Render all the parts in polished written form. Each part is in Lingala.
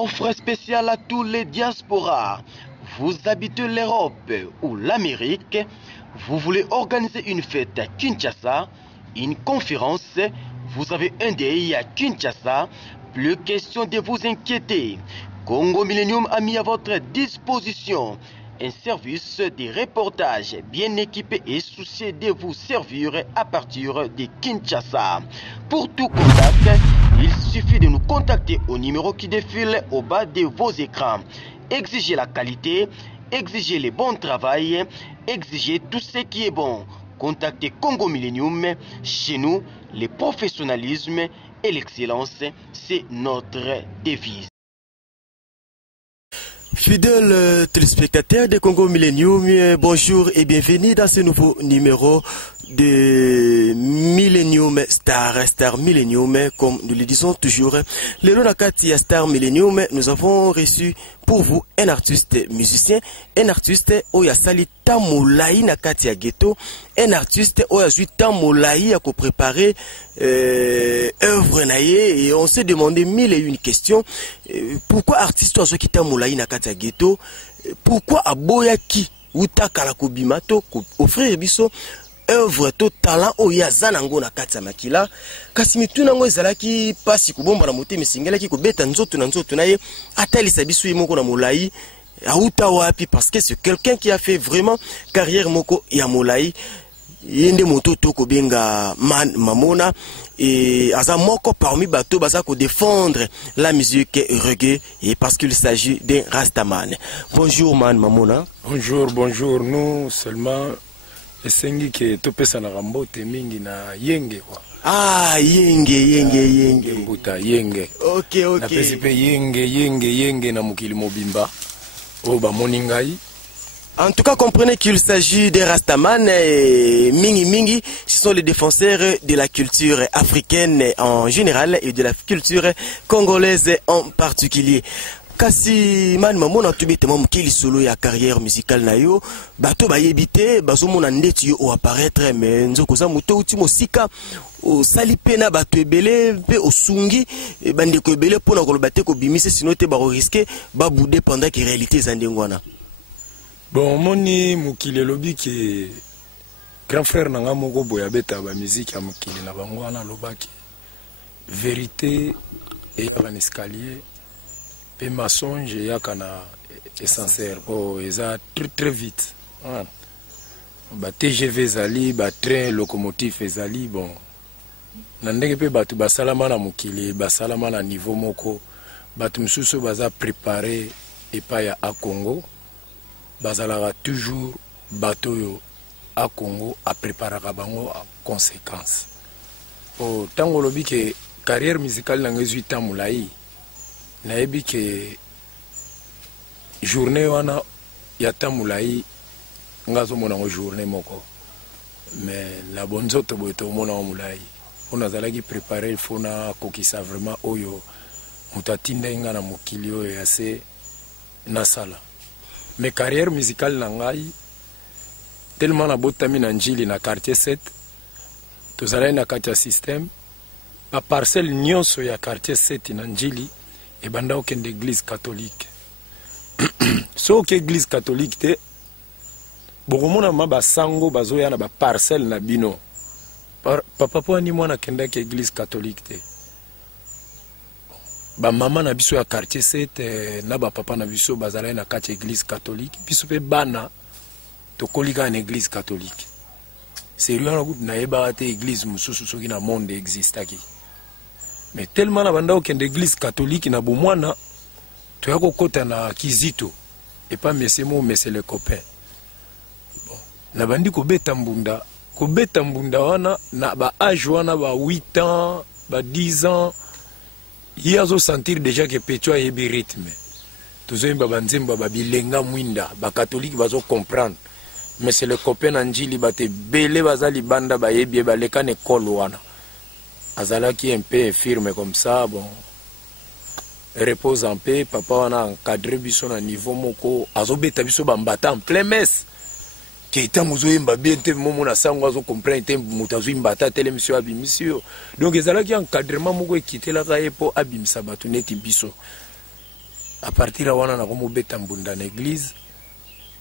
Offre spéciale à tous les diasporas. Vous habitez l'Europe ou l'Amérique, vous voulez organiser une fête à Kinshasa, une conférence, vous avez un deuil à Kinshasa, plus question de vous inquiéter. Congo Millennium a mis à votre disposition un service de reportage bien équipé et soucieux de vous servir à partir de Kinshasa. Pour tout contact, il suffit de nous contacter au numéro qui défile au bas de vos écrans. Exigez la qualité, exigez le bon travail, exigez tout ce qui est bon. Contactez Congo Millennium. Chez nous, le professionnalisme et l'excellence, c'est notre devise. Fidèles téléspectateurs de Congo Millennium, bonjour et bienvenue dans ce nouveau numéro de Millennium Star Millennium, comme nous le disons toujours. Le Ronakati Star Millennium, nous avons reçu pour vous un artiste musicien, un artiste oya sali tamolai na kati ya ghetto, un artiste oya zui tamolai a préparer œuvre naie, et on s'est demandé mille et une questions. Pourquoi artiste oya zui tamolai na kati ya ghetto? Pourquoi aboya ki utaka la kobimato ko offrir biso œuvre to talent oya zanango na kati ya makila? Kasi mituna ngo ezalaki pasi kubomba na motema singelaki kobeta nzoto na nzoto na ye atalisa biso ye moko na molai auta wapi, parce que c'est quelqu'un qui a fait vraiment carrière moko ya molai. Yende moto to ko benga Man Mamona, et aza moko parmi bato baza ko défendre la musique reggae, et parce qu'il s'agit d'un Rastaman. Bonjour Man Mamona. Bonjour, nous seulement esengi ke topesa na rambote mingi na yenge kwa. Ah, yenge. Mbuta yenge. Ok. Na pesi pe yenge na mukili mobimba. Oba moningai. En tout cas, comprenez qu'il s'agit des Rastaman et Mingi, ce sont les défenseurs de la culture africaine en général et de la culture congolaise en particulier. Kasi Man Mamona tubetema mukili solo ya carrière musicale na yo, bato bayebite bazo mona ndeti yo o apparaître, mais nzoko za muto uti mosika o salipe na bato ebele pe osungi bandeko ebele pona koloba te ko bimise, sinon te ba risquer ba bouder pendant que réalité za ndengwana. Bon, moni mukili lobi ke grand frère nanga moko boya beta ba musique ya mukili na bangwana lobaki vérité et un escalier. Et mensonge yakana est sincère, ça très vite. Ba TGV zali, ba train locomotive zali, bon. Nandenge pe batu basalama na mukili, basalama na niveau moko, batu msusu baza préparé et pas ya à Congo, bazalara toujours bato yo à Congo a préparer bango en conséquence. Oh, tango lobi ke carrière musicale na ngezui tamulai. Naebi ke journée wana ya tamulai ngazo mona ngo journée moko, mais la bonzo to boto mona mulai on azalaki préparer fona kokisa vraiment oyo mutatinda inga na mokilio ya se na sala. Mais carrière musicale na ngai tellement na botami na njili na quartier 7 tozalai na quartier système pa parcelle nyonso ya quartier 7 na njili et banda aucune église catholique. So que église catholique te bokomona ma basango bazoya na ba parcelle na bino. Papa po ni mwana kenda ke église catholique te. Ba mama na biso ya quartier 7 na ba papa na biso bazala na quartier église catholique. Biso pe bana to kolika na église catholique. Sérieux na yeba te église mususu soki na monde existaki. Mais tellement na banda aucune église catholique na bomwana tu yako kota na kizito et pas monsieur mo monsieur le copain. Bon, na bandi ko beta mbunda wana na ba âge wana ba 8 ans, ba 10 ans, yazo sentir déjà que petio yebi rythme. Tozo ba banzemba ba bilenga mwinda, ba catholique bazo comprendre. Mais c'est le copain anjili bate bele bazali banda ba yebi ba lekane kolo wana. Azala qui est un peu infirme comme ça, bon, repose en paix, papa on a encadré biso na niveau moko, azobeta biso bambata en plein messe. Qui est en mouzoimba bien te momo na sango azo comprendre te mutazu mbata tele monsieur abimisio. Donc ezala qui encadrement moko ekité la kaye po abimisa batu neti biso. à partir de wana na komo beta mbunda na église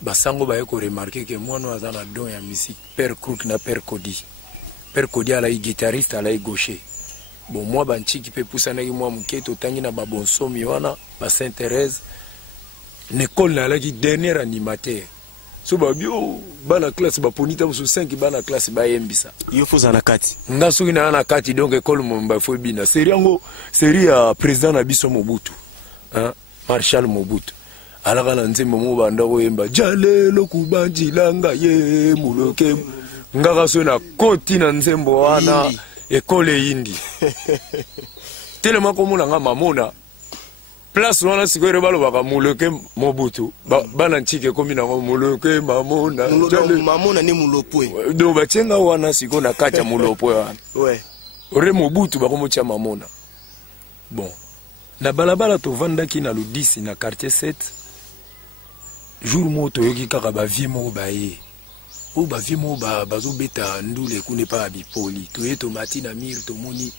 basango ba ko remarquer que moi no azana don ya musique père Crook na père Cody ala guitariste ala gaucher bon moi banchiki pe pusana ki moi muketo tangi na babonsomi wana ba Sainte Thérèse l'école na la qui dernier animateur so babio bana classe ba ponita so 5 bana classe ba yembisa yo fuza na kati nga soki na kati donc école momba fo bina série ya président na biso Mobutu hein Marshal Mobutu alaka na nzembo mo banda ko yemba jalelo kubanjilanga ye muloke ngaka so na koti na nzembo wana école indi tellement comme on a mamona place wana sikore balobaka muloke Mobutu bana ntike komi na muloke mamona ni mulopwe donc bachenga wana siko na kati ya mulopwe wana ouais ore Mobutu bakomotia mamona bon na balabala to vandaki na Ludisi na quartier 7 jour moto yoki kaka ba vie mo ba ye o ba vie mo ba bazo beta ndule kune pa bipoli to yeto matina mir to moni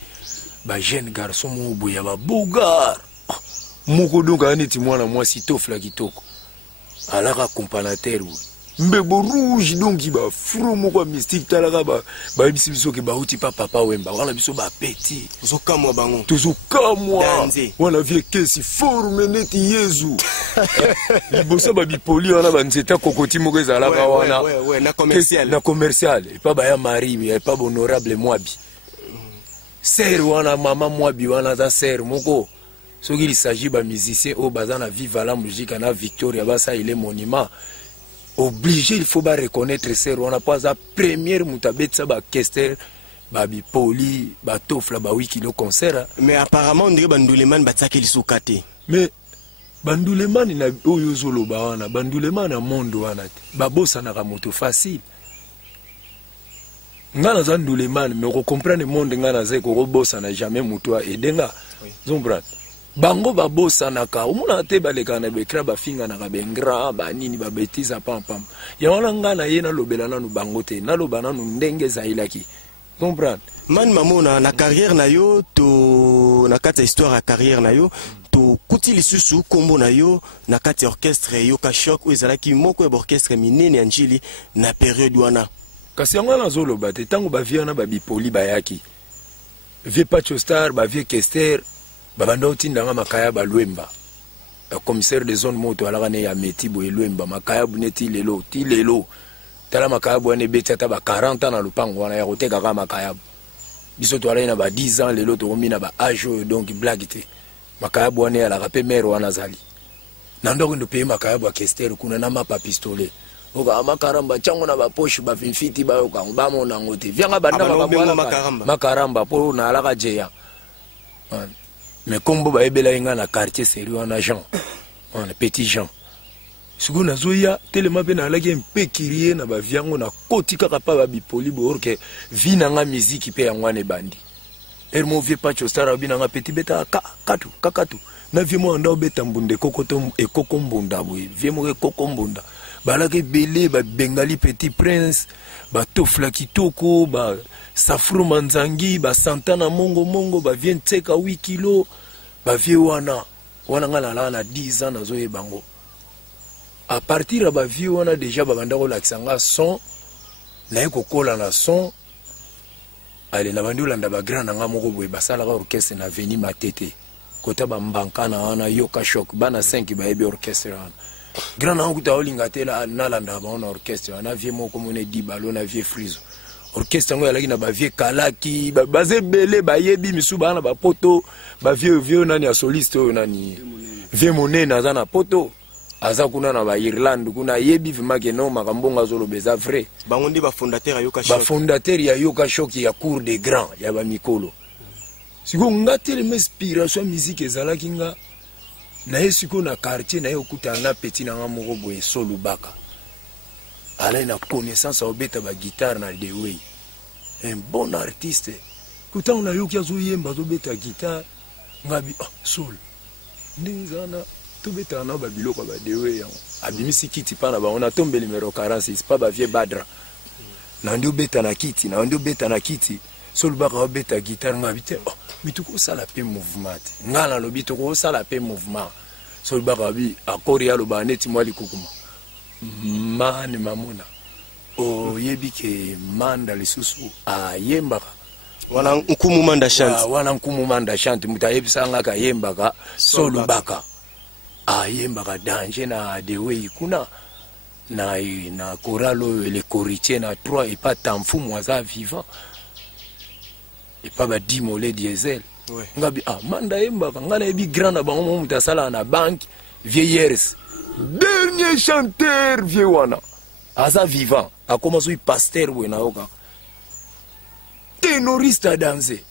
ba jeune garçon mo boya ba bogar moko donc aneti mwana mwasi tofla kitoko alaka companateur mbebo rouge donc ba fro moko mystique talaka ba biso ke ba uti papa wemba wana biso ba petit zokamwa bango tuzokamwa wana vie kesi forme neti yezu liboso ba bipoli wana ba nzeta kokoti moko ezalaka wana na commercial et pas ba ya mari et pas honorable Mwabi ser wana mama Mwabi wana za ser moko soki il s'agit ba musicien au bazana viva la musique na Victoria basa il est monument obligé il faut ba reconnaître ser wana pas la première mutabetsa ba kester ba bipoli ba tofla ba wiki le concert mais apparemment on dirait banduleman batsaki lisukate mais banduleman na oyo zolo ba wana banduleman na monde wana ba bossa na moto facile ngana za nduleman mais ko comprendre monde ngana za ko bossa na jamais muto edenga zombra bango ba bossa na ka umuna te baleka na bekra ba finga na bengra ba nini ba betiza pam ya wana ngana yena lobela nanu bango te na lobana nu ndenge za ilaki comprendre man mamona na carrière na yo to na kati histoire ya carrière na yo to kuti lisusu kombo na yo na kati orchestre yo ka choc ou ezalaki moko ya orchestre minene ya njili na période wana kasi yango na zolo ba te tango ba viana ba bipoli ba yaki vie Pacho Star ba vie Kester ba banda otindanga makaya ba Lwemba le commissaire de zone moto alaka ne ya Metibo Lwemba makaya buneti lelo tala makaya bwane beti ata ba 40 ans na lupango wana ya koteka kama makaya biso to ala na ba 10 ans lelo to komina ba âge donc blague te makaya bwane ala rapé mère wana zali na ndoko ndo pe makaya bwa Kester kuna na mapa pistolet oka amakaramba chango na ba poche ba finfiti ba yoka ba mona ngote vyanga banda makaramba po na alaka jeya mais kombo ba ebela inga na quartier sérieux wana Jean on petit Jean sugu na zoya telema pe na alaki mpe kirie na ba vyango na koti kaka pa ba bipoli bo orke vina nga musique pe yango ne bandi ermo vie Pacho Star bina nga petit beta kakatu na vie mo anda beta mbunde kokoto ekoko mbunda boye vie mo ekoko mbunda balake belé ba bengali Petit Prince ba tofla kitoko ba Safru Manzangi ba Santana mongo ba vient teka 8 kilo ba vie wana ngala na 10 ans nazo yebango à partir ba vie wana déjà ba banda ko laksanga son na ekokola na son ale na bandu landa ba grand nga moko boye basala ka orchestre na Veni Matete kota ba mbankana wana yoka shock bana 5 ba ebe orchestre wana grand anguta olinga tela na landa ba on orchestre na vie moko mone di balo na vie frizo orchestre ngo yalaki na ba vie kalaki baze belé ba yebi misu bana ba poto ba vie nani ya soliste nani vie monene azana poto aza kuna na ba Irlande kuna yebi vimake no makambonga zolo beza vrai bango ndi ba fondateur ya yoka shock ba fondateur ya yoka shock ya cour des grands ya ba mikolo siko ngatele m'inspiration musique ezalaki nga na yesiko na quartier na yokuta na petit na ngamoko boye solo baka ala na connaissance au beta ba guitare na the way un bon artiste kutango na yoki azo yemba zo beta guitare ngabi sol ndizana to beta na ba biloko ba the way abimisi kiti pana ba on a tombé numéro 46 pas ba vie badra na ndio beta na kiti na ndio beta na kiti sol baka beta guitare ngabi te mituko sala pe mouvement ngala lobi to ko sala pe mouvement Sol Baka bi akori ya loba neti mwali kukuma. Mani mamuna. O yebi ke manda lisusu a yembaka. Wana nkumu manda chante. Wana nkumu manda chante muta yebisa ngaka yembaka Sol Baka. A yembaka danger na dewe kuna. Na koralo le koritier na 3 et pas tamfu mwaza vivant. Et pas ba dimolé diesel. Ouais. Ngabi manda yembaka ngana yebi grand na bango muta sala na banque vieillers. Dernier chanteur vieux wana. Aza vivant. A commencé pasteur wena oka. Ténoriste à danser.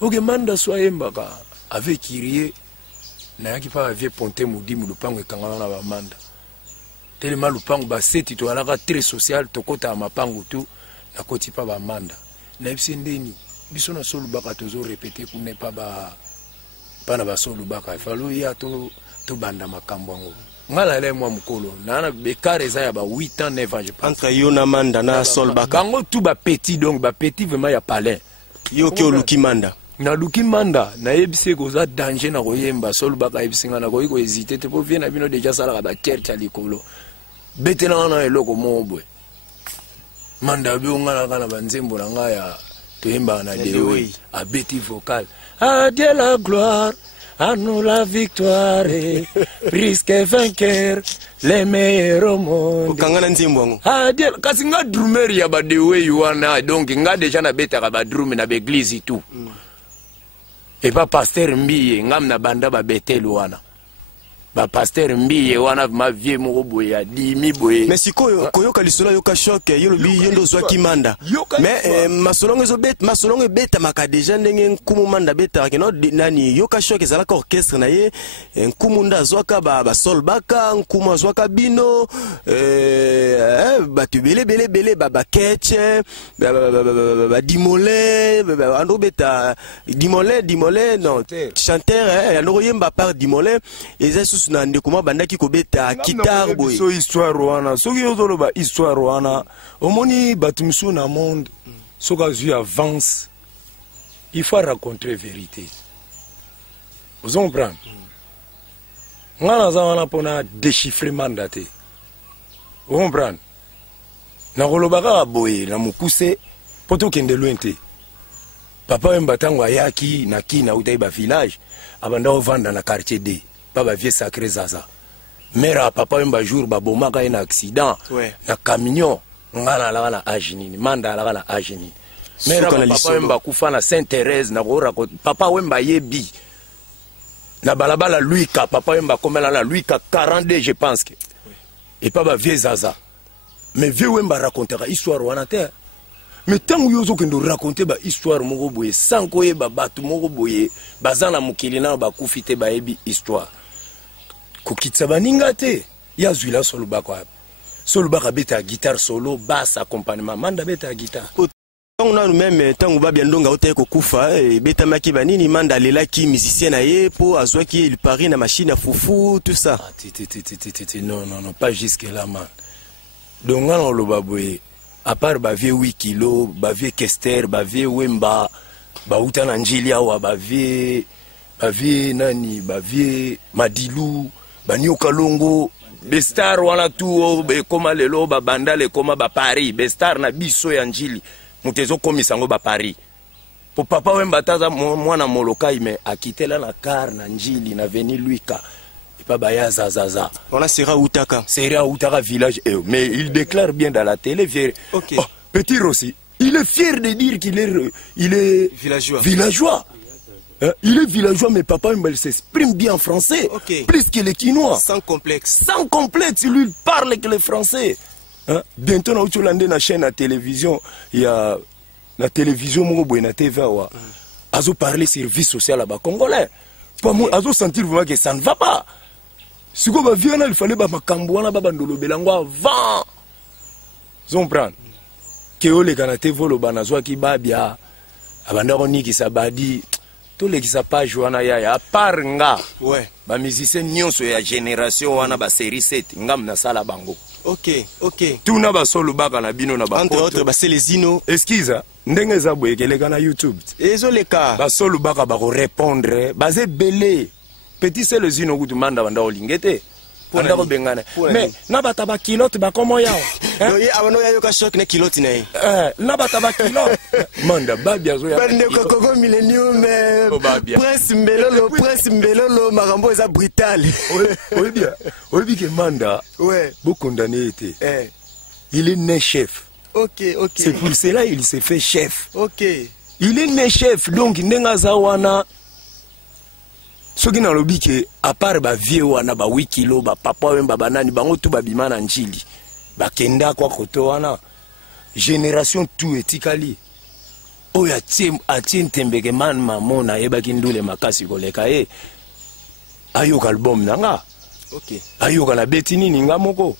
Ok manda so yembaka avec Kyrie na yaki pa vieux ponte mudimu lupango ekangana na ba manda. Tellement lupango ba seti to alaka très social to kota mapango tu na koti pa ba manda. Na ebisi ndeni biso na Sol Baka tozo répéter ku ne pas ba na ba Sol Baka falo ya to banda makambo ngo. Ngala le mwa mukolo na bekare za ya ba 8 ans 9 ans je pense. Entre yo na manda na Sol Baka. Bango tout ba petit donc ba petit vraiment ya palais. Yo ke oluki manda. Na luki manda na yebise ko za danger na koyemba Sol Baka yebise ngana ko hésiter te po viena bino déjà sala ba kercha likolo. Betela na eloko mobwe. Manda bi ngana kana banzembo na ngaya toyemba na dewe a beti vocal. Adieu la gloire, à nous la victoire, risque vainqueur, les meilleurs au monde. Okangana nzembo ngo. Adieu kasi nga drummer ya ba dewe yuana donc nga déjà na beta ba drum na l'église et tout. Et pas pasteur mbiye ngam na banda ba betelo wana. Ba pasteur mbiye wana ma vie moko boye ya dimi boye. Mais sikoyo koyoka lisolo yoka choc yolobi yendo zwa kimanda. Mais masolongo zo bet masolongo beta maka déjà ndenge nkumu manda beta keno nani yoka choc ezala ka orchestre na ye nkumu nda zwaka ba Sol Baka nkumu zwaka bino ba tubele bele ba ketche ba dimolé ando beta dimolé non chanteur ando yemba par dimolé ezali na ndekuma bandaki kobeta guitare boy so histoire wana soki ozolo ba histoire wana omoni batumisu na monde soka zu avance il faut raconter vérité vous comprenez ngana za wana pona déchiffrer mandaté vous comprenez na kolobaka boye na mukuse poto kende lointe papa mbatango ayaki na kina utai ba village abanda ovanda na quartier D Baba vieux sacré Zaza. Mère papa un jour babomaka un accident. Ouais. Na camion ngana la na ajinini manda la na ajinini. Mère papa un kufa na Sainte-Thérèse na ko papa wemba yebi. Na balabala Luika papa un komela na Luika 42 je pense que. Et papa vieux Zaza. Mais vieux wemba racontera histoire wana te. Mais tant que vous avez raconté ba histoire moko boye sans koye ba batu moko boye bazana mukili na ba kufite ba ebi histoire kokitsa baninga te ya zwila Sol Baka Sol Baka beta guitare solo basse accompagnement manda beta guitare on a même tant ba bien ndonga ote ko kufa beta maki banini manda lelaki musicien na ye po azwaki il parie na machine à foufou tout ça non pas jusque là man donc on lo baboye à part ba vieux 8 kilos ba vieux Kester ba vieux Wemba ba utana njili awa ba vieux nani ba vieux Madilu ba nyoka longo bestar wana tu be koma lelo ba bandale koma ba Paris bestar na biso ya njili mutezo komisa ngo ba Paris po papa Wemba taza mwana molokai me akitela na car na njili na veni Luika pas baya zazaza. On a Sera Outaka. Sera Outaka village. Mais il déclare bien dans la télé. Okay. Oh, Petit Rossi, il est fier de dire qu'il est villageois. Il est villageois, mais papa il s'exprime bien en français. Okay. Plus que les Quinois. Sans complexe. Sans complexe, lui il parle que les Français. Bientôt on a une chaîne à télévision. Il y a la télévision na TV wa. Azo parler service social là-bas congolais. Pour moi, azo sentir vraiment que ça ne va pas. Si vous avez vu, il fallait que vous ayez avant. Vous comprenez? Que vous avez gagné vos banazwa qui babia. Abandon ni qui sabadi. Tous les qui sapent jouer à part nga. Ouais. Ba musicien nyonso ya génération wana ba série 7 ngam na sala bango. Ok. Tout na ba Sol Baka na bino na ba. Entre autres ba c'est les ino. Eskiza ndenge za boye keleka na YouTube. Ezo le cas. Ba Sol Baka ba répondre ba ze belé. petit c'est le zino kutu manda banda olingete anda ko bengana mais na bataba kilote ba komo yao ye abano ya yoka choc ne kilote ne na bataba kilote manda babia zo ya bande ko Congo Millennium Prince Mbelolo marambo eza brutal oyebi ke manda beau condamné était il est né chef. Ok. C'est pour cela il s'est fait chef. Ok. Il est né chef, donc nengaza wana soki na lobi ke à part ba vieux wana ba 8 kilo ba papa wemba banani bango tu babima na njili ba kenda kwa koto wana génération tout etikali oya atie ntembeke man mamona yebaki ndule makasi koleka ayoka album nanga. Ok. Ayoka na beti nini nga moko.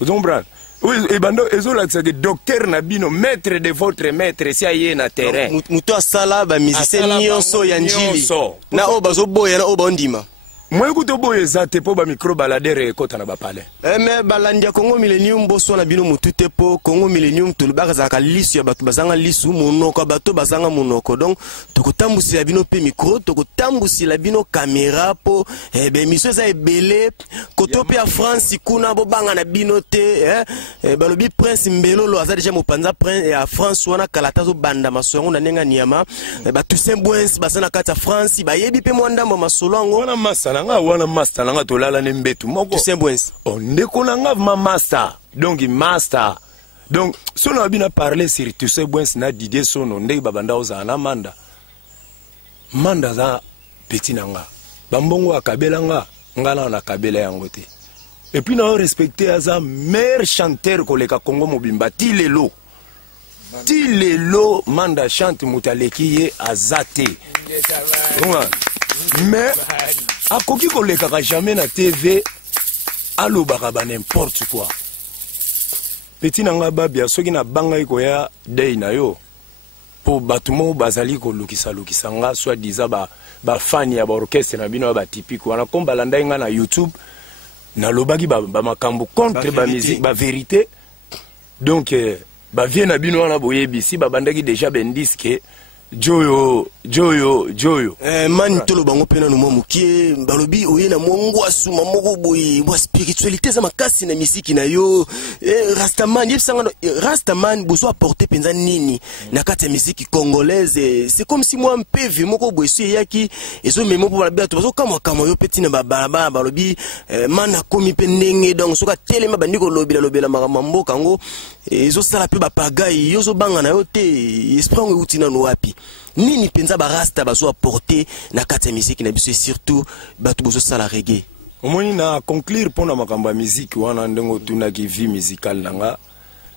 Vous comprenez? Oui, et bando ezolakisa que docteur Nabino maître de votre maître si aye na terrain. Muto asala ba musicien nyonso ya njili. Na obazo boya na obondima. Moi kuto boye zate po ba micro baladere kota na bapale. Mais balandia Congo Millennium boso na bino mutute po Congo Millennium tulubaka zaka lisu ya batu bazanga lisu monoko bato bazanga monoko. Donc tokotambusi la bino pe micro, tokotambusi la bino caméra po be miso za ebele koto pe ya France kuna bo banga na bino te balobi Prince Mbelolo aza déjà mopanza Prince ya France wana kalata zo banda masongo na nenga niama ba Toussaint Bouens basana kata France ba yebi pe mwanda masolo ngo wana masana nga wana master nga tolala ne mbetu moko Toussaint Bouens ndeko nga ma master donc master donc sono abina parler sur Toussaint Bouens na Didier Sono ndeki babanda oza na manda za petit nanga bambongo akabela nga na kabela yango te et puis na respecter aza meilleur chanteur koleka Congo mobimba tilelo manda chante mutaleki ye azate mais akoki koleka jamais na TV alobaka ba n'importe quoi petit nanga babia soki na banga iko ya day na yo po batumo bazali ko lukisa nga soit diza ba fan ya ba orchestre na bino ba typique wana komba landa nga na YouTube na lobaki ba makambo contre ba musique ba vérité donc ba vie na bino wana boyebi si ba bandaki déjà ben disque Joyo man tolo bango pena no momukie balobi oyena mongo asuma moko boyi bo spiritualité za makasi na misiki na yo Rastaman yebsanga Rastaman bozo apporter penza nini na kati ya misiki congolaise c'est comme si moi mpevi moko boyi su yaki ezo memo po bala bato bazo kama yo peti na baba balobi man akomi pe ndenge donc soka telema bandiko lobela makambo mboka ngo ezo sala pe bapagai yo zo banga na yo te esprit ngo utina no wapi nini penza barasta bazo apporter na kati ya musique na biso surtout batu bozo sala reggae omoni na conclure pona makambo ya musique wana ndengo tuna ki vie musicale nanga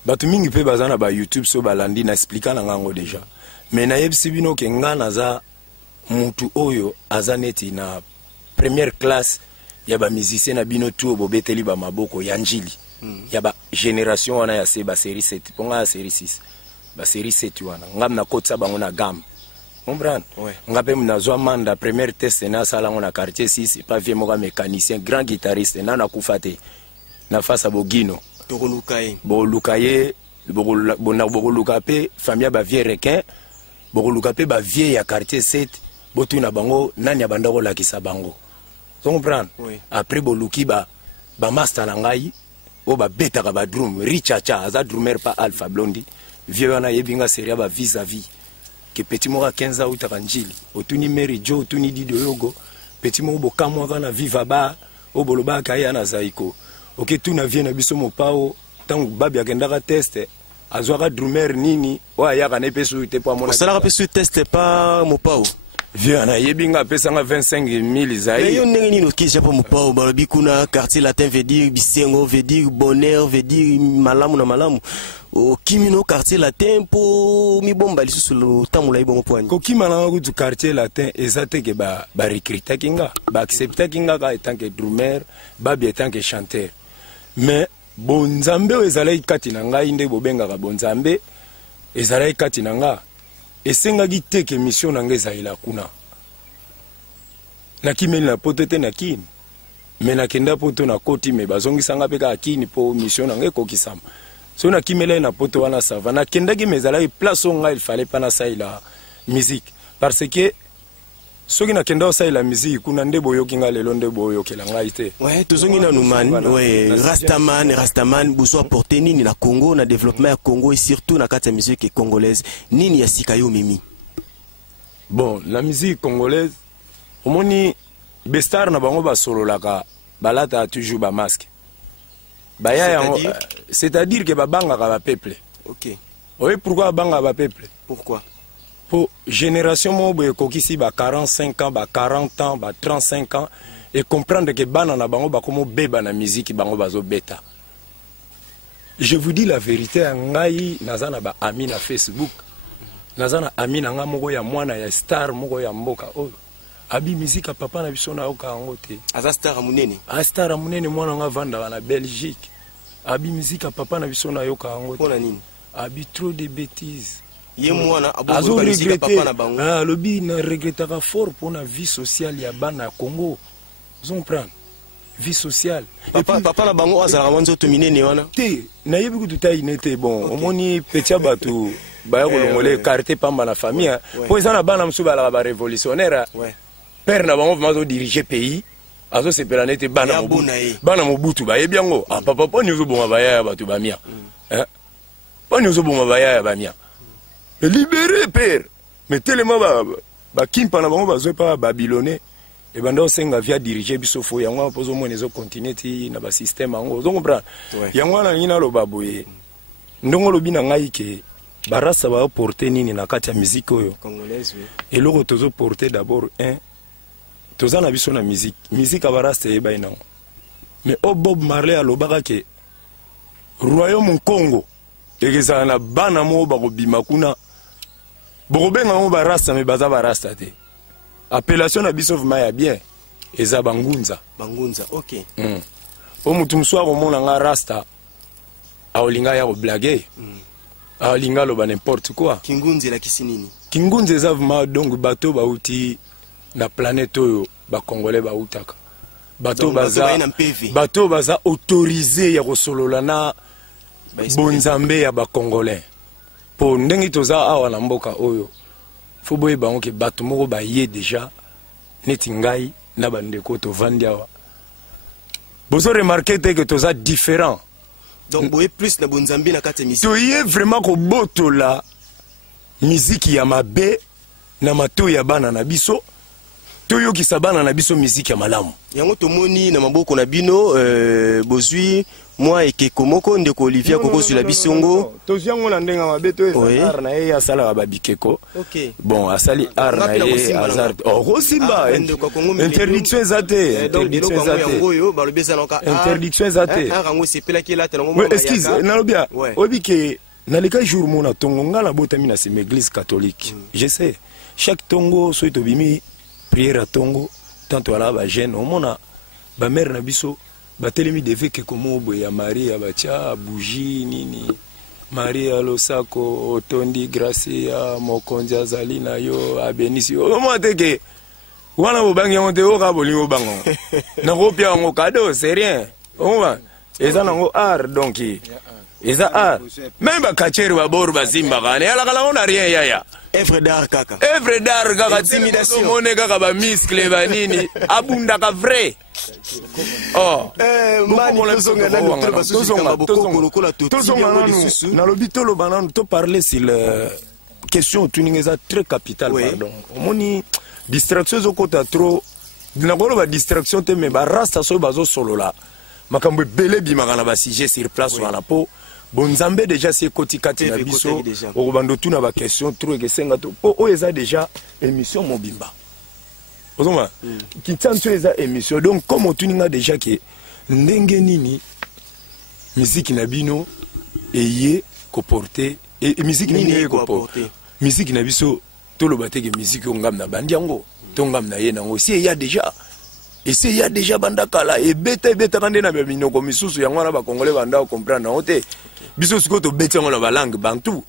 batu mingi pe bazana ba YouTube so balandi na expliquer nanga ngo déjà mais na yebisi bino ke ngana za mutu oyo azaneti na première classe ya ba musicien na bino tu bobeteli ba maboko ya njili ya ba génération wana ya se ba série 7 ponga série 6 ba série 7 wana ngam na kotsa bango na gamme comprendre ngape mnazwa manda première test na sala ngona quartier 6 pas vieux moka mécanicien grand guitariste na kufate na face bogino bolukaye boluka pe famille ba vieux requin boluka pe ba vieux ya quartier 7 botu na bango nani ya bandako la kisa bango comprendre après boluki ba master na ngai o ba beta ka ba drum richacha aza drummer pa Alpha Blondy vieux wana yebinga seria ba vis-à-vis que petit mora 15 ans utaka njili otuni Mary Jo otuni Dido Yogo petit mo bokamwa kana viva ba oboloba kaya na zaiko ok tuna vie na biso mopao tangu babi akendaka test azwaka drummer nini wa yaka na pesu te po mona sala pesu test pas mopao vieux na yebinga pesanga 25 000 zai yo ndenge nini okija po mopao balobi kuna quartier latin veut dire bisengo veut dire bonheur veut dire malamu na malamu o kimino quartier latin po mi bomba lisusu lo tamula ibongo poani ko kimana ku du quartier latin ezate ke ba recruter kinga ba accepter kinga ka etant que drummer ba bien tant que chanteur mais bonzambe ezalai kati na ngai nde bobenga ka bonzambe ezalai kati na nga esenga gite ke mission na ngai zaila kuna na kimeli na potete na kini mais na kenda poto na koti me bazongisanga pe ka kini po mission na ngai kokisama so na kimela na poto wana sava na kendaki mezala place on il fallait pas na ça la musique parce que soki na kenda osala la musique kuna nde boyoki nga lelo nde boyokela ngai te. Ouais, tozongi na numan, ouais, Rastaman buso apporter nini na Congo na développement ya Congo et surtout na kati ya musique congolaise. Nini ya sika yo mimi? Bon, la musique congolaise omoni bestar na bango ba sololaka balata toujours ba masque. C'est-à-dire que babanga ka ba peuple. OK. Oui, pourquoi banga ba peuple? Pourquoi? Pour génération mobo kokisi ba 45 ans, ba 40 ans, ba 35 ans et comprendre que bana na bango ba komo beba na musique bango bazo beta. Je vous dis la vérité, ngai nazana ba ami na Facebook. Nazana ami na nga moko ya mwana ya star moko ya mboka oyo. Abi musique a papa na biso na oka ngote. Aza star munene. A star munene mwana nga vanda na Belgique. Abi musique a papa na biso na yoka ngote. Pona nini? Abi trop de bêtises. Ye mwana abo musique papa na bango. Ah lobi na regrettera fort pour na vie sociale ya bana Congo. Vous comprenez? Vie sociale. Papa na bango azala wanzo to minene wana. Te na yebi ku tutai nete bon. Omoni petia batu ba kolongole carte pamba na famille. Po ezana bana msuba la ba révolutionnaire. Ouais. Père na bango vraiment diriger pays. Azo sepela nete bana mobutu ba yebi yango. Ah papa po nyozo bonga ba ya batu ba mia. Hein? Po nyozo bonga ba ya ba mia. Libéré père. Mais tellement ba kimpa na bango bazwe pa babylonais. Et bando senga via diriger biso fo yango pozo mo nezo continuer ti na ba système yango. Zo comprendre. Yango na ngina lo baboye. Ndongo lobi na ngai ke barasa ba porter nini na kati ya musique oyo congolaise. Et loko tozo porter d'abord un tozana biso na musique. Musique abarasta e ba inango. Mais o Bob Marley alobaka ke Royaume Congo egeza na bana mo ba kobima kuna. Bobenga mo barasta me baza barasta te. Appellation na biso vma ya bien eza bangunza. Bangunza, OK. O mutu mswa ko mona nga rasta aolinga ya ko blaguer. Aolinga lo ba n'importe quoi. Kingunze la kisinini. Kingunze eza vma donc bateau ba uti na planète oyo ba congolais ba utaka. Bateau baza autorisé ya ko solola na bonzambe ya ba congolais. Po ndengi toza awa na mboka oyo. Faut boye bango ke bato moko ba ye déjà neti ngai na bandeko to vandiawa. Bozo remarquer que toza différent. Donc boye plus na bonzambi na kati musique. To ye vraiment ko botola musique ya mabe na mato ya bana na biso. To yo ki sabana na biso musique ya malamu. Yango to moni na maboko na bino bozui moi et Kekomoko ndeko Olivier Koko sur la bisongo. Toziango na ndenga mabeto eza na ye asala ba bikeko. OK. Bon, asali ar na ye azar. Oh, Simba. Interdiction ezate. Interdiction ezate. Interdiction ezate. Excuse, nalobia. Obike na leka jour mona tongo ngala botami na sem église catholique. Je sais. Chaque tongo so itobimi prière à tongo tant wala ba jeune au mona ba mère na biso batelemi devait que comme ya Maria bacha bougie nini Maria losako otondi gracia mokonzi azali na yo abenisi o mo teke wana bobangi on te o ka bolingo bango na kopia ngo cadeau c'est rien on va eza nango art donc eza art même ba kacheri ba bor ba zimba kana ala kala on a rien yaya œuvre d'art kaka intimidation mone kaka ba muscle ba nini abunda ka vrai. Oh, to parler sur la question tuningeza très capitale pardon. Moni distraction zokota trop na bolo ba distraction te me ba rasta so bazo solo la makambo belé bimaka na ba sujet sur place wana po bonzambe déjà c'est kotikati na biso o bando tuna ba question trop que senga to o eza déjà émission mobimba. Ozoma qui tente eza émission donc comme on tuninga déjà que ndenge nini musique na bino eye ko porter et musique nini ko porter musique na biso to lo bateke musique ngam na bandiango to ngam na ye nango si il y a déjà et c'est il y a déjà bandakala et beta kande na minoko misusu yango na ba congolais banda comprendre na ote biso siko to beta ngo na ba langue bantu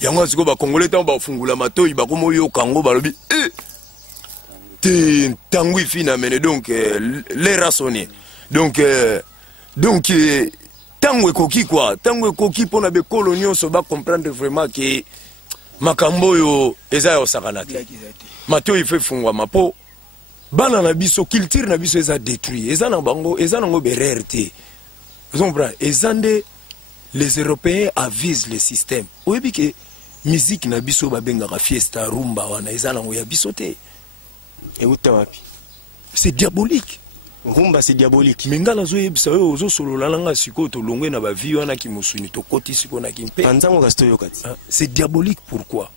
yango siko ba congolais tan ba fungula matoi ba komo yo kango balobi te tangui fina mene donc les rassonner donc tango ekoki quoi tango ekoki pona be coloniaux so ba comprendre vraiment que makambo yo eza ya osakana te mato ife fungwa mapo bana na biso culture na biso eza détruit eza na bango eza nango berere te vous comprenez eza nde les Européens avisent le système oyebi ke musique na biso babengaka fiesta rumba wana eza nango ya biso te euta wapi c'est diabolique rumba c'est diabolique mais ngala zoyebisa oyo ozosolola nanga sikoyo tolongwe na bavi wana kimusuni tokoti sikoyo na kimpe panzango kasito yokati c'est diabolique pourquoi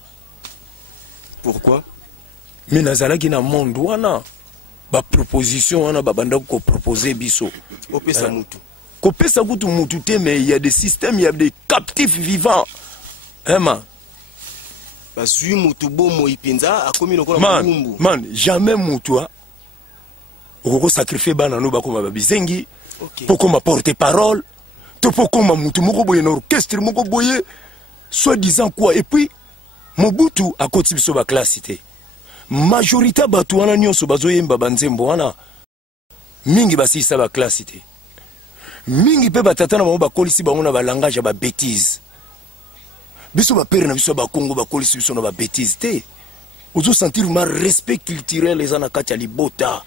mais nazalaki na monde wana ba proposition wana babanda ko proposer biso opesa mutu kopesa kutu mutu te mais il y a des systèmes il y a des captifs vivants man bazui mutu bomo ipinza akomi lokola mumbu man jamais mutu okoko sacrifier bana no bakoma babizengi pokoma porter parole to pokoma mutu moko boye na orchestre moko boye soit disant quoi et puis Mobutu akoti biso ba classe te majorité batu wana nyonso bazoyemba banzembo wana mingi basisa ba classe te mingi pe batata na bango bakolisi bango na ba langage ba bêtise biso ba père na biso ba Congo bakolisi biso na ba bêtise te ozo sentir ma respect culturel les ana kati ya libota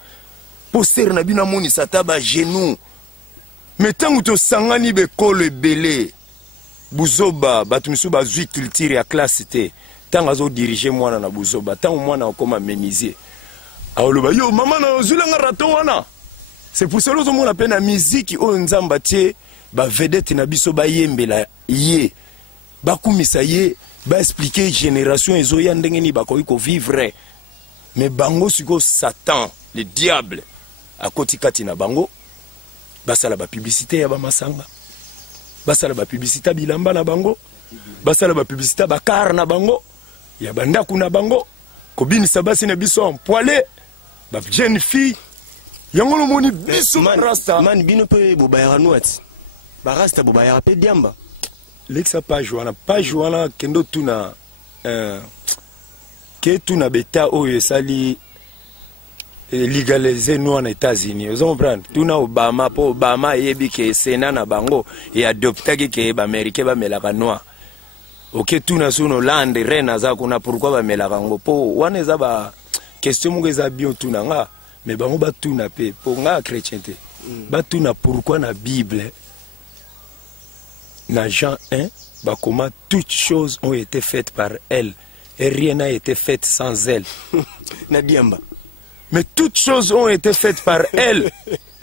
poster na bina moni sata ba genou mais tangu to sangani be kolo ebele buzoba batu miso ba zui culture ya classe te tant azo diriger mwana na buzoba tant mwana okoma menisier aoloba yo mama na ozulanga raton wana c'est pour cela que on appelle la musique o nzamba tie ba vedette na biso ba yembela ye ba kumisa ye ba expliquer génération ezo ya ndenge ni ba ko vivre mais bango siko Satan le diable a koti kati na bango basala ba publicité ya ba masanga basala ba publicité bilamba na bango basala ba publicité ba car na bango ya banda kuna bango ko binisa basi na biso en poilé ba jeune fille yango lo moni biso rasta man bino pe bobayara nuat ba rasta bobayara pe diamba lexa pas joana kendo tuna ke tuna beta oyo sali légaliser nous en États-Unis vous comprenez tuna Obama yebi ke Sénat na bango et adoptaki ke ba américain ba melaka noir OK tuna suno land rena za kuna pourquoi ba melaka ngo po wana za ba question mo za bio tuna nga mais bango ba tuna pe po nga chrétien te ba tuna pourquoi na Bible na Jean 1 ba comment toutes choses ont été faites par elle et rien n'a été fait sans elle na diamba. Mais toutes choses ont été faites par elle.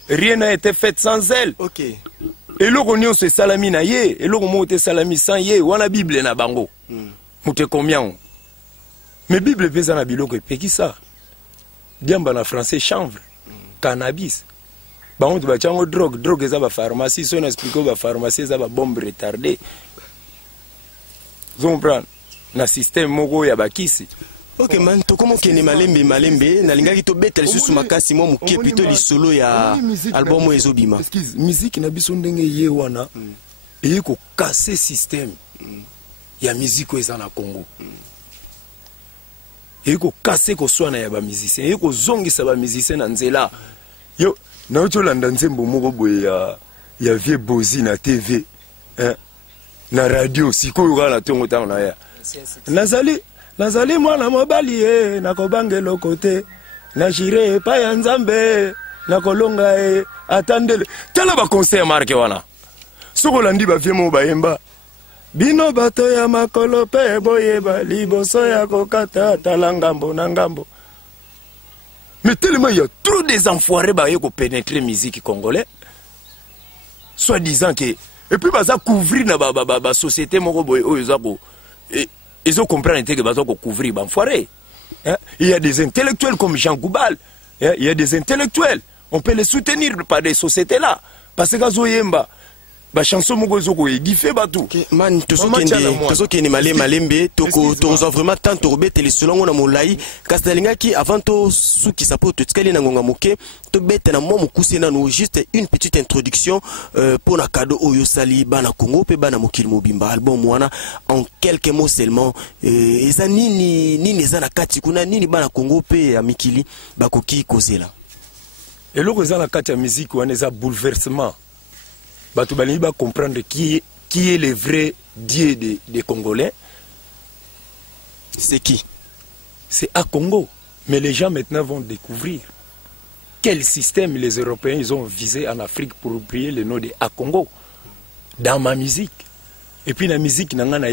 Rien n'a été fait sans elle. OK. Et l'ogonio c'est salami na ye, et l'ogomo te salami sans ye, wana Bible na bango. Moute combien? Mais Bible pesa na biloko peki ça. Diamba na français chanvre, cannabis. Bango tu bachango drogue za ba pharmacie, so na expliquer ba pharmacie za ba bombe retardée. Vous comprenez? Na système moko ya bakisi. OK man to komo kene malembe na lingaki to beta lisusu makasi mo muke plutôt lisolo ya album ezobima. Excuse, musique na biso ndenge ye wana et ko casser système ya musique eza na Congo. Et ko casser ko swana ya ba musicien, et ko zongisa ba musicien na nzela. Yo na oto landa nzembo moko boye ya vie bozi na TV, hein, na radio sikoyo kala tongo tanga na ya. Nazali mwana mobali nakobangelo kote na jire pa ya nzambe nakolonga atandele tala ba concert marque wana soko landi ba vie mo bayemba bino bato ya makolo pe boyeba liboso ya kokata tala ngambo na ngambo. Mais tellement il y a trop des enfoirés ba yeko pénétrer musique congolais soit disant que et puis baza couvrir na ba société moko boy oyo zako ils ont compris que bazo ko couvrir banfoiré. Il y a des intellectuels comme Jean Goubal, il y a des intellectuels, on peut les soutenir par des sociétés là parce que Zoyemba ba chanson moko zoko egife batu man tozo kende malembe toko tozo vraiment tant to robete les selongo na molai kastalinga ki avant to suki sapo to tskali na ngonga moke to bete na mo mukuse na no juste une petite introduction pour na cadeau oyo sali bana Congo pe bana mokili mobimba album wana en quelques mots seulement eza nini eza na kati kuna nini bana Congo pe ya mikili bakoki kozela eloko eza na kati ya musique wana eza bouleversement. Bato balingi ba comprendre qui est le vrai Dieu des Congolais. C'est qui? C'est à Congo. Mais les gens maintenant vont découvrir quel système les Européens ils ont visé en Afrique pour oublier le nom de Congo dans ma musique. Et puis la musique n'a pas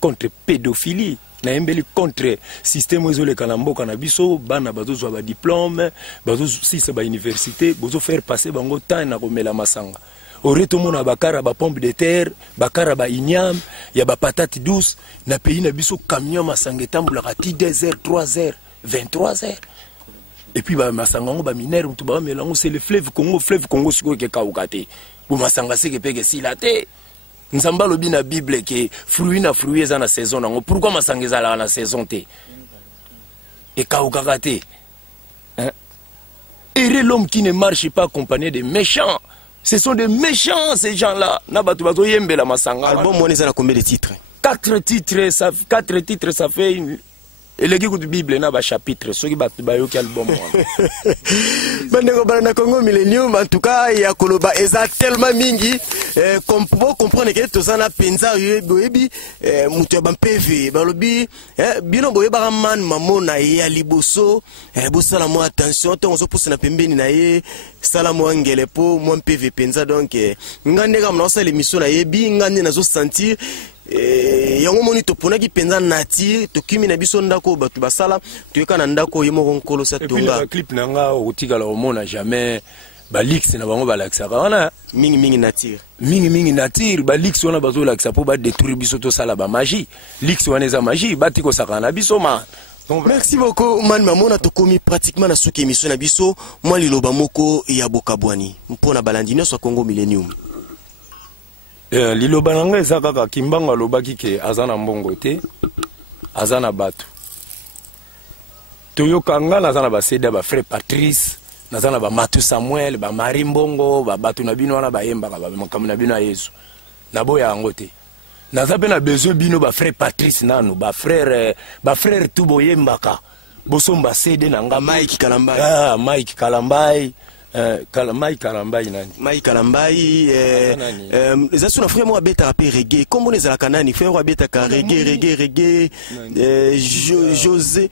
contre pédophilie, n'a pas contre système où les Kanambo Kanabiso, bana bazo soit diplôme, bazo si c'est ba université, bazo faire passer bango temps na komela masanga. Ore tout monde a bakara ba pompe de terre, bakara ba igname, ya ba patate douce, na pays na biso camion masanga tambula kati 2h, 3h, 23h. Et puis ba masanga ba minère tout ba melango c'est le fleuve Congo siko ke kaukate. Bu masanga c'est que peke silate. Nzamba lobi na Bible que fruit na saison nango. Pourquoi masanga ezala na saison te? Et kaukakate. Hein? Et l'homme qui ne marche pas accompagné de méchants. Ce sont des méchants ces gens-là. Na batu bazo yembe la masanga. Album on est à combien de titres? 4 titres ça fait une... Et les gars de Bible n'a pas chapitre, ceux qui battent bayoki album. Bandeko bana Congo Millennium, en tout cas, il y a koloba eza tellement mingi, comme pour comprendre que tous en a penza yebi, mutu ban PV, balobi, bino boye baraman mamona ya liboso, bosala mo attention, to on se pousse na pembeni na ye, sala mo ngele po mo PV penza donc ngande ka mna osala émission na yebi, ngande nazo sentir yango moni toponaki penza nature tokimi na biso ndako batu basala toyeka na ndako yemo konkolo sa tonga. Et puis le clip nanga otikala omona jamais ba lix na bango ba laksa wana mingi nature ba lix wana bazo laksa po ba détruire biso to sala ba magie lix wana eza magie batiko sakana biso man. Merci beaucoup man mamona tokomi pratiquement na suki émission na biso moi liloba moko ya bokabwani mpona balandino so Congo Millennium. Liloba nanga eza kaka Kimbanga lobaki ke azana mbongo te azana bato toyoka nga nazana ba Seda ba frère Patrice nazana ba Matu Samuel ba Marie Mbongo ba bato na bino wana ba yembaka ba makamu na bino ya Yesu na boya yango te naza pe na besoin bino ba frère Patrice nanu ba frère tout boyembaka bosomba Sede na nga Mike Kalambai Mike Kalambai Mike Kalambai nani Mike Kalambai les asuna frère moi beta rapper reggae comme on est à la kanani frère moi beta reggae José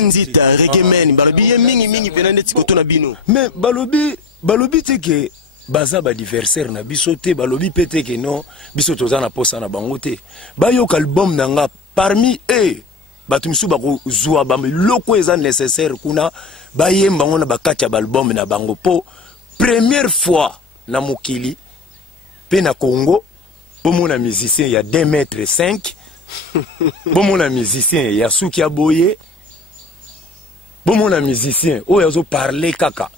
Nzita reggae man balobi mingi penande tikoto na bino mais balobi te ke baza ba adversaire na biso te balobi pete ke non biso tozana posa na bango te bayoka album nanga parmi eux batumsu bako zwa ba loko eza nécessaire kuna bayemba ngona bakati ya album na bango po première fois na mokili pe na Congo bomona musicien ya 2,5 m bomona musicien ya suki aboye bomona musicien oyo azo parler kaka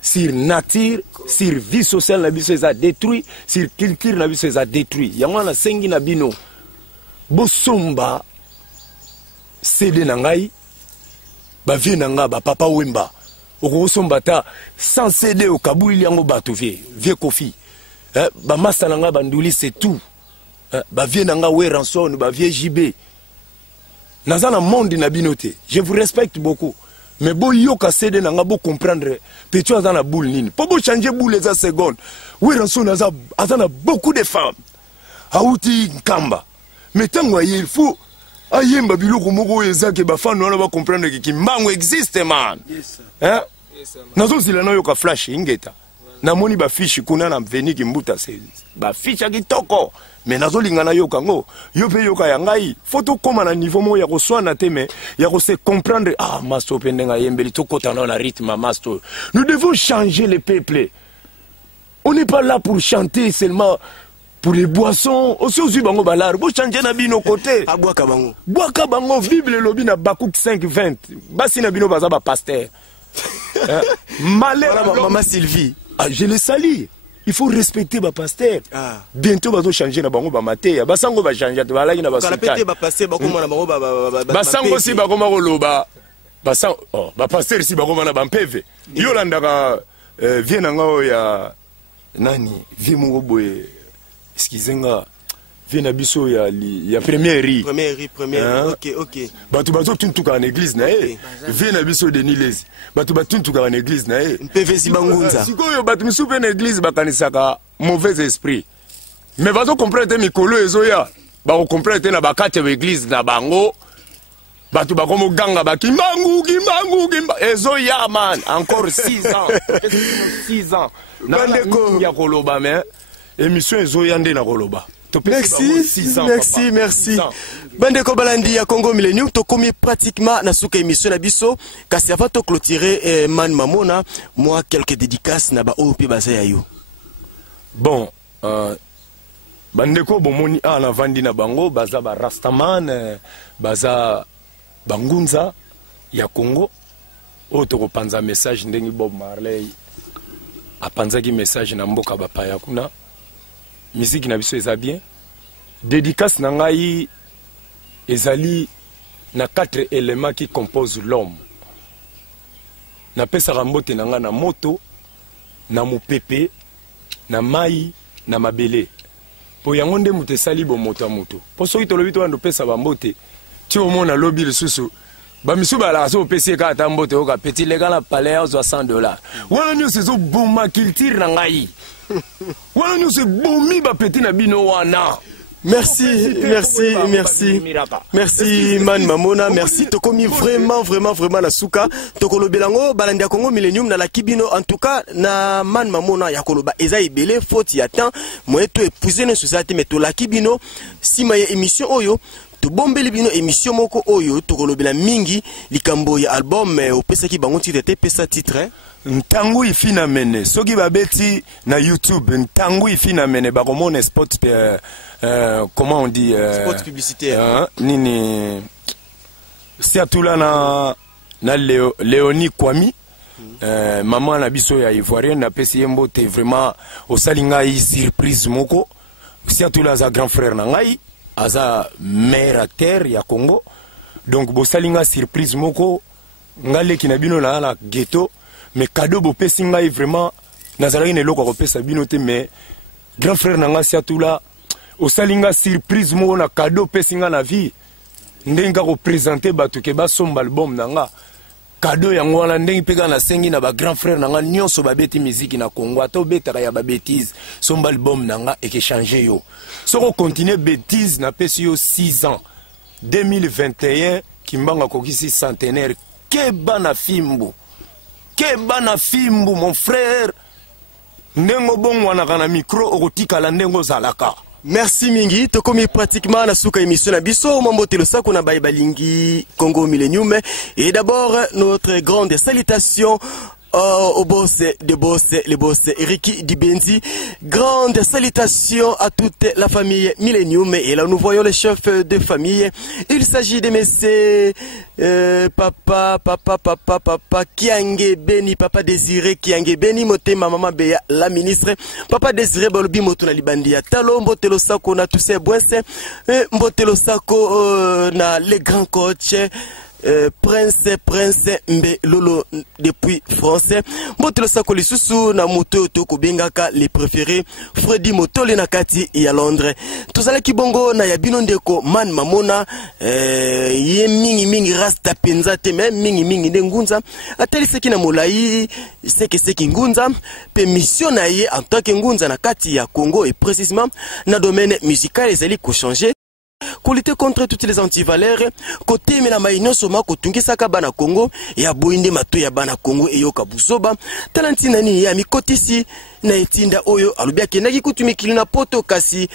sur nature sur vie sociale na biso eza détruit sur culture na biso eza détruit yango na sengi na bino bosomba CD na ngai ba vie na nga ba papa wemba okosomba ta sans CD au kabuli yango bato vie kofi ba master na nga banduli c'est tout ba vie na nga we ranson ba vie JB nazana monde na binote je vous respecte beaucoup mais bo yoka CD na nga bo comprendre petu azana boule nini po bo changer boule eza seconde we ranson azana beaucoup de femmes auti nkamba mais tango il faut ayemba biloko moko ezake bafano wana ba comprendre que Kimbangu existe man. Yes, hein? Yes, nazo zila na yoka flash ingeta. Na moni ba fiche kuna na mveni kimbuta se. Ba fiche kitoko. Mais nazo lingana yoka ngo. Yo pe yoka ya ngai. Photo koma na niveau mo ya ko swana teme ya ko se comprendre masto pendenga yembeli to kota na rythme masto. Nous devons changer le peuple. On n'est pas là pour chanter seulement pour les boissons, aussi bango balar, bo changer na bino côté. Abwaka bango. Bwaka bango Bible lobi na Bakuk 5:20. Basi na bino baza ba pasteur. Malheur maman Sylvie. Je le salue. Il faut respecter ba pasteur. Bientôt bazo changer na bango ba mateya. Basango ba changer to balaki na basultan. Kala pete ba pasteur ba koma na bango ba basango si ba koma ko loba. Basango ba pasteur si ba koma na ba mpeve. Yo landaka vie na ngao ya nani? Vie mo boye. Excusez-moi, vient biso ya première riz. Ok. Batu bazo tuntuka en église na e. Vient biso de Nilezi. Batu batuntuka en église na e. PV si bangunza. Sikoyo batu misupe en église bakanisaka mauvais esprit. Mais bazo comprendre mikolo ezoya. Ba comprendre na bakate ba église na bango Batu bakomo ganga ba kimbangu ezo ya man encore 6 ans 6 ans Bandeko ya koloba mais émission ezo yande na koloba. Merci. Bandeko balandi ya Congo Millennium to komi pratiquement na suka émission na biso kasi avant to clôturer Man Mamona moi quelques dédicaces na ba OP bazaya yo. Bon bandeko bomoni na vandi na bango baza ba Rastaman baza bangunza ya Congo otoko panza message ndengi Bob Marley apanzaki message na mboka bapaya kuna musique na biso eza bien dédicace na ngai ezali na 4 éléments qui composent l'homme na pesa rambote na nga na moto na mupepe na mai na mabele po yango nde mutu esali bomoto ya moto po soki tolobi to ando pesa bambote ti omona lobi lisusu bamisu balaka so opesi eka ata mbote oka petit lega na palais ya $60 wana nyonso ezoboma culture na ngai wana nyonso ebomi bapeti na bino wana. Merci Man Mamona, merci tokomi vraiment la suka tokolo belango balandi ya Congo Millennium na la kibino en tout cas na Man Mamona ya koloba eza ebele faute ya temps moyeto épouser nos sociétés mais to la kibino si ma émission oyo to bombeli bino émission moko oyo tokolo bela mingi likambo ya album opesaki bango titre pesa titre ntango ifina mene soki babeti na YouTube ntango ifina mene bakomona spot comment on dit spot publicitaire nini siatula na Léonie Kwami maman na biso ya Ivoirienne na pesi mbote vraiment osalinga yi surprise moko siatula za grand frère na ngai aza maire à terre ya Congo donc bosalinga surprise moko ngaleki na bino na la ghetto mais cadeau bo pesi ngai vraiment nazalaki ne loko ko pesa bino te mais grand frère na nga siatula osalinga surprise moko na cadeau pesi nga na vie ndenga ko présenter batu ke ba somba album na nga cadeau yango wana ndenge peka na sengi na ba grand frère na nga nyonso babeti musique na Congo ato betaka ya ba bêtise somba album na nga et que changer yo soko continuer bêtise na pesi yo 6 ans 2021 kimbanga kokisi centenaire keba na fimbu mon frère ndengo bongo na kana micro okotika la ndengo zalaka. Merci mingi tokomi pratiquement na suka émission na biso mambotelo sako na balingi Congo Millennium et d'abord notre grande salutation au boss, le boss Ricky Dibenzi. Grande salutation à toute la famille Millennium et là nous voyons le chef de famille. Il s'agit de messieurs papa Kiange Beni, papa Désiré Kiange Beni, Motema maman Beya la ministre, papa Désiré Bolobi Motona Libandia Talo, Mbotelo Sako na tous ces boissons, Mbotelo Sako na les grands coachs. Prince Mbelolo depuis français Mbotelo Sako lisusu na moto to kobengaka les préférés Freddy Motole na kati ya Londres tozala kibongo na yabino ndeko Man Mamona ye mingi rasta penza te même mingi ngunza atali seki na molai seki ngunza pe mission na ye en tant que ngunza na kati ya Congo et précisément na domaine musical ezali ko changer pour lutter contre toutes les antivaleurs côté mais la maïno soma kotungi saka bana Congo ya boinde mato ya bana Congo e yoka buzoba talentina ni ya mikotisi na etinda oyo alubia kenaki kutumikili na poto kasi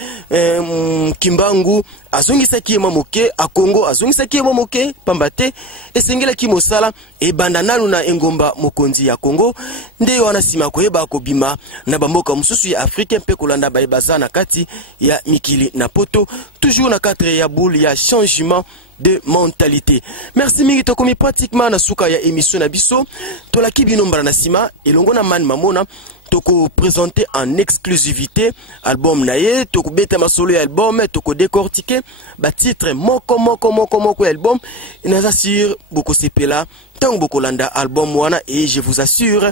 kimbangu azongisa kiema moke a Congo azongisa kiema moke pambate esengela kimosala e banda nanu na engomba mokonzi ya Congo nde wana sima koyeba kobima na bamboka mususu ya Afrique mpe kolanda bayebaza na kati ya mikili na poto toujours na cadre ya boule ya changement de mentalité. Merci mingi tokomi pratiquement na suka ya émission na biso to la kibino mbara na sima elongo na Man Mamona toko présenter en exclusivité album naye toko beta masolo ya album toko décortiquer ba titre moko album naza sur boko sepela tant boko landa album wana et je vous assure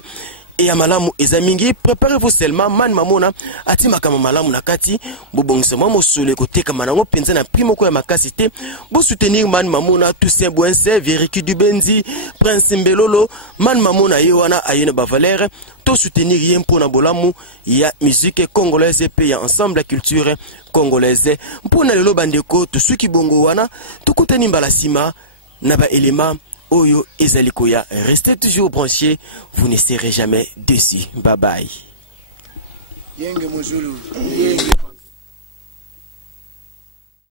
et ya malamu ezamingi préparez-vous seulement Man Mamona atima kama malamu nakati bobongisa mamo sole koteka manango penza na primo ko ya makasi te bo soutenir Man Mamona tous ces boinse Ricky Dibenzi Prince Mbelolo Man Mamona yewana ayene ba valeur to soutenir yem pona bolamu ya musique congolaise pe ya ensemble la culture congolaise mpona lelo bandeko to suki bongo wana to kutani mbala sima naba élément oyo ezalikoya. Restez toujours branchés, vous ne serez jamais déçus. Bye bye.